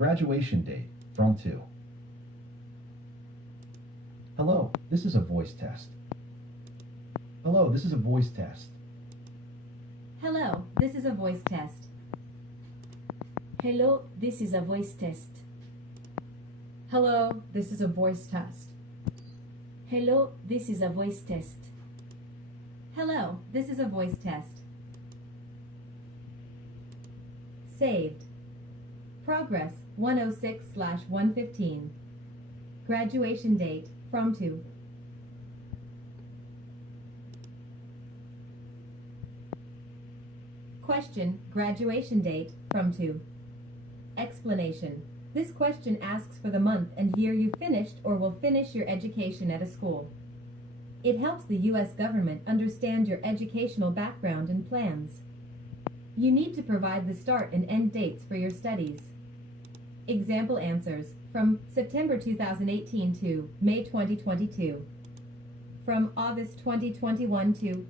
Graduation date from to. Hello, this is a voice test. Hello, this is a voice test. Hello, this is a voice test. Hello, this is a voice test. Hello, this is a voice test. Hello, this is a voice test. Hello, this is a voice test. Saved. Progress 106/115. Graduation date from to. Question, graduation date from to. Explanation. This question asks for the month and year you finished or will finish your education at a school. It helps the U.S. government understand your educational background and plans. You need to provide the start and end dates for your studies. Example answers from September 2018 to May 2022. From August 2021 to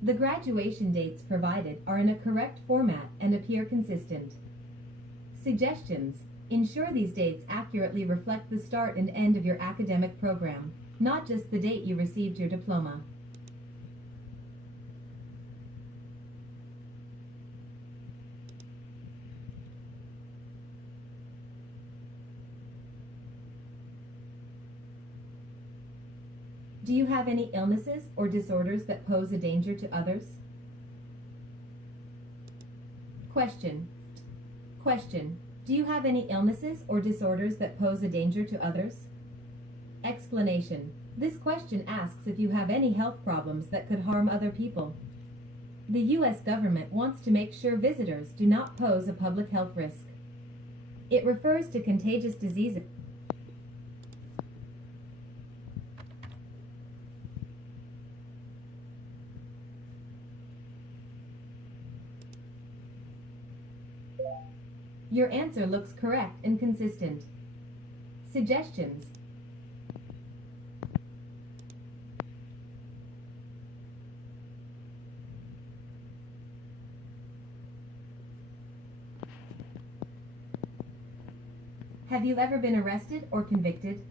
The graduation dates provided are in a correct format and appear consistent. Suggestions. Ensure these dates accurately reflect the start and end of your academic program, not just the date you received your diploma. Do you have any illnesses or disorders that pose a danger to others? Question. Do you have any illnesses or disorders that pose a danger to others? Explanation. This question asks if you have any health problems that could harm other people. The U.S. government wants to make sure visitors do not pose a public health risk. It refers to contagious diseases. Your answer looks correct and consistent. Suggestions. Have you ever been arrested or convicted